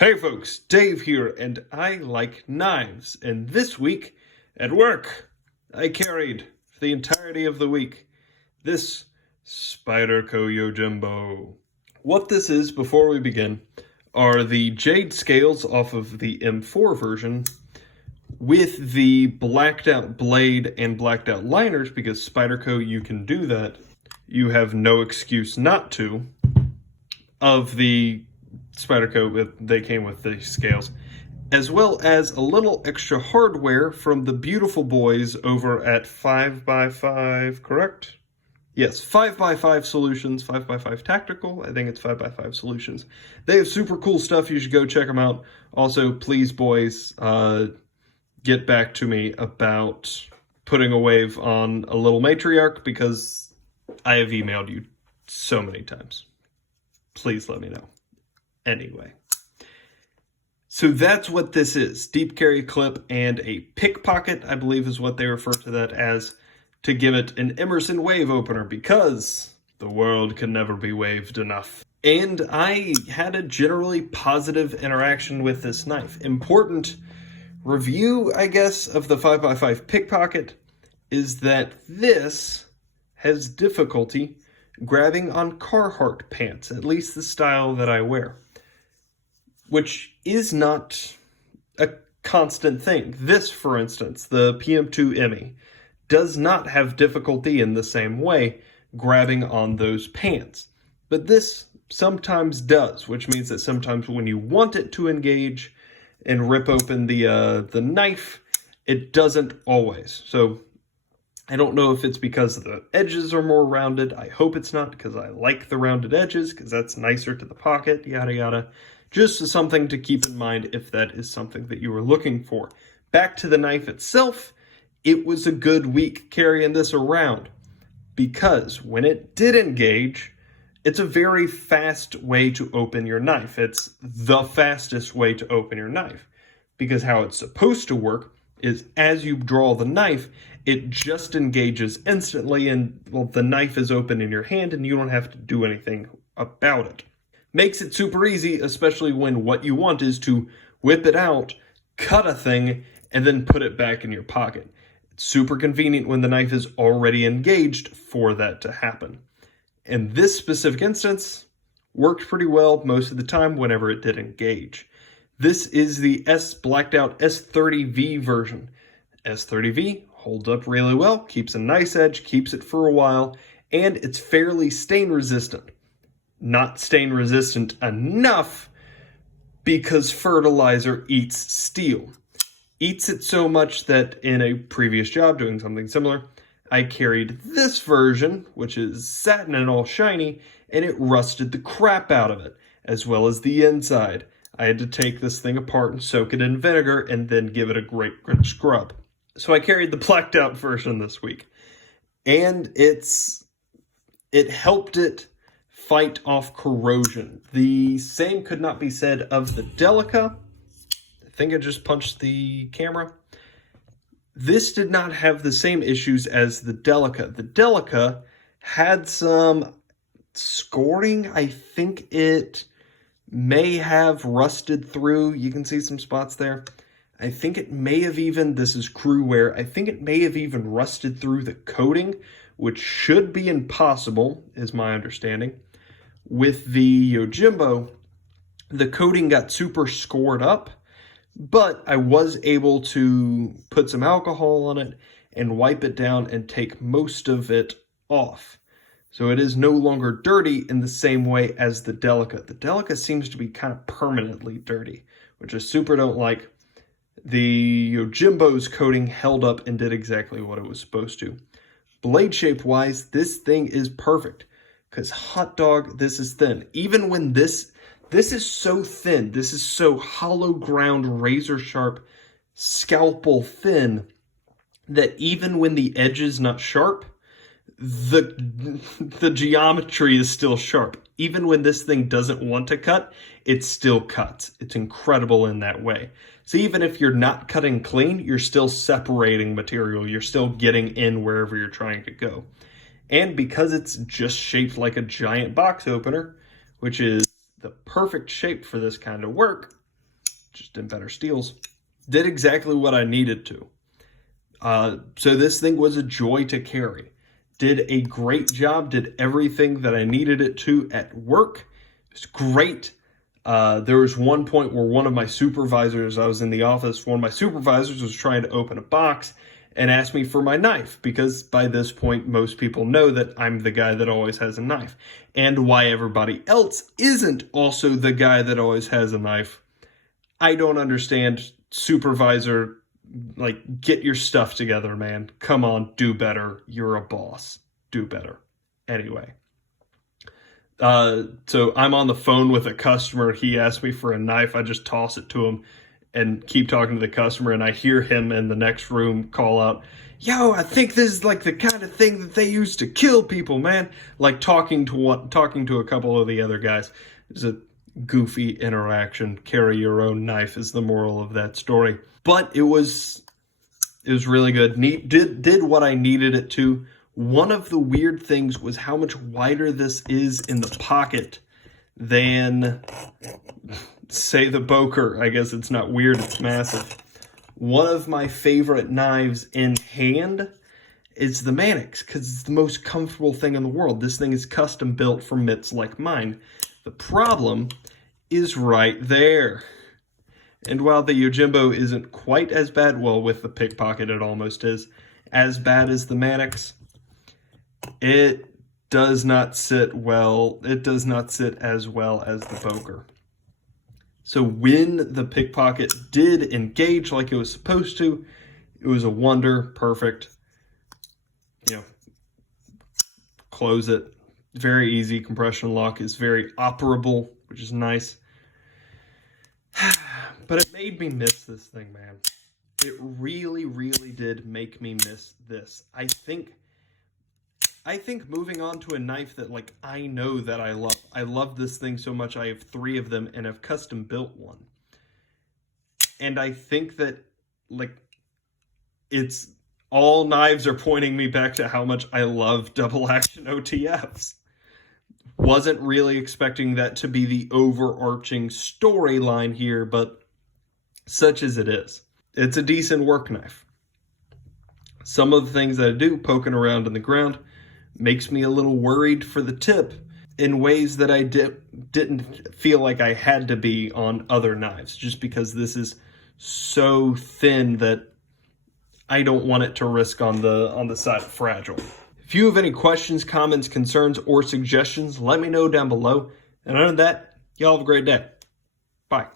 Hey folks, Dave here, and I like knives. And this week, at work, I carried, for the entirety of the week, this Spyderco Yojimbo. What this is, before we begin, are the jade scales off of the M4 version with the blacked out blade and blacked out liners, because Spyderco, you can do that. You have no excuse not to, of the Spyderco, they came with the scales, as well as a little extra hardware from the beautiful boys over at 5x5, correct? Yes, 5x5 Solutions, 5x5 Tactical, I think it's 5x5 Solutions. They have super cool stuff, you should go check them out. Also, please boys, get back to me about putting a wave on a little matriarch, because I have emailed you so many times. Please let me know. Anyway, so that's what this is. Deep carry clip and a pickpocket, I believe is what they refer to that as, to give it an Emerson wave opener, because the world can never be waved enough. And I had a generally positive interaction with this knife. Important review, I guess, of the 5x5 pickpocket is that this has difficulty grabbing on Carhartt pants, at least the style that I wear, which is not a constant thing. This, for instance, the PM2 Emmy, does not have difficulty in the same way grabbing on those pants. But this sometimes does, which means that sometimes when you want it to engage and rip open the knife, it doesn't always. So I don't know if it's because the edges are more rounded. I hope it's not, because I like the rounded edges, because that's nicer to the pocket, yada yada. Just something to keep in mind if that is something that you were looking for. Back to the knife itself, it was a good week carrying this around, because when it did engage, it's a very fast way to open your knife. It's the fastest way to open your knife, because how it's supposed to work is as you draw the knife, it just engages instantly, and well, the knife is open in your hand and you don't have to do anything about it. Makes it super easy, especially when what you want is to whip it out, cut a thing, and then put it back in your pocket. It's super convenient when the knife is already engaged for that to happen. And this specific instance worked pretty well most of the time whenever it did engage. This is the blacked out S30V version. S30V holds up really well, keeps a nice edge, keeps it for a while, and it's fairly stain resistant. Not stain resistant enough, because fertilizer eats steel. Eats it so much that in a previous job doing something similar, I carried this version, which is satin and all shiny, and it rusted the crap out of it, as well as the inside. I had to take this thing apart and soak it in vinegar and then give it a great scrub. So I carried the blacked out version this week, and it helped it fight off corrosion. The same could not be said of the Delica. I think I just punched the camera. This did not have the same issues as the Delica. The Delica had some scoring. I think it may have rusted through. You can see some spots there. I think it may have even, this is crew wear, I think it may have even rusted through the coating, which should be impossible, is my understanding. With the Yojimbo, the coating got super scored up, but I was able to put some alcohol on it and wipe it down and take most of it off. So it is no longer dirty in the same way as the Delica. The Delica seems to be kind of permanently dirty, which I super don't like. The Yojimbo's coating held up and did exactly what it was supposed to. Blade shape wise, this thing is perfect, because hot dog, this is thin. Even when this is so thin, this is so hollow ground, razor sharp, scalpel thin, that even when the edge is not sharp, the geometry is still sharp. Even when this thing doesn't want to cut, it still cuts. It's incredible in that way. So even if you're not cutting clean, you're still separating material. You're still getting in wherever you're trying to go. And because it's just shaped like a giant box opener, which is the perfect shape for this kind of work, just in better steels. Did exactly what I needed to. So this thing was a joy to carry. Did a great job, did everything that I needed it to at work. It was great. There was one point where one of my supervisors, I was in the office, one of my supervisors was trying to open a box and asked me for my knife, because by this point, most people know that I'm the guy that always has a knife. And why everybody else isn't also the guy that always has a knife, I don't understand. Supervisor, like, get your stuff together, man. Come on, do better. You're a boss. Do better. Anyway. So I'm on the phone with a customer. He asked me for a knife. I just toss it to him and keep talking to the customer, and I hear him in the next room call out, "Yo, I think this is like the kind of thing that they use to kill people, man." Like talking to a couple of the other guys. It's a goofy interaction. Carry your own knife is the moral of that story. But it was really good. Did what I needed it to. One of the weird things was how much wider this is in the pocket than, say, the Boker. I guess it's not weird, it's massive. One of my favorite knives in hand is the Mannix, because it's the most comfortable thing in the world. This thing is custom built for mitts like mine. The problem is right there. And while the Yojimbo isn't quite as bad, well, with the pickpocket it almost is, as bad as the Mannix, it does not sit well. It does not sit as well as the Boker. So when the pickpocket did engage like it was supposed to, it was a wonder. Perfect. You know, close it. Very easy. Compression lock is very operable, which is nice. But it made me miss this thing, man. It really, really did make me miss this. I think moving on to a knife that, like, I know that I love. I love this thing so much. I have 3 of them and have custom built one. And I think that, like, it's all knives are pointing me back to how much I love double action OTFs. Wasn't really expecting that to be the overarching storyline here, but such as it is. It's a decent work knife. Some of the things that I do, poking around in the ground, makes me a little worried for the tip in ways that I didn't feel like I had to be on other knives, just because this is so thin that I don't want it to risk on the side of fragile. If you have any questions, comments, concerns, or suggestions, let me know down below. And other than that, y'all have a great day. Bye.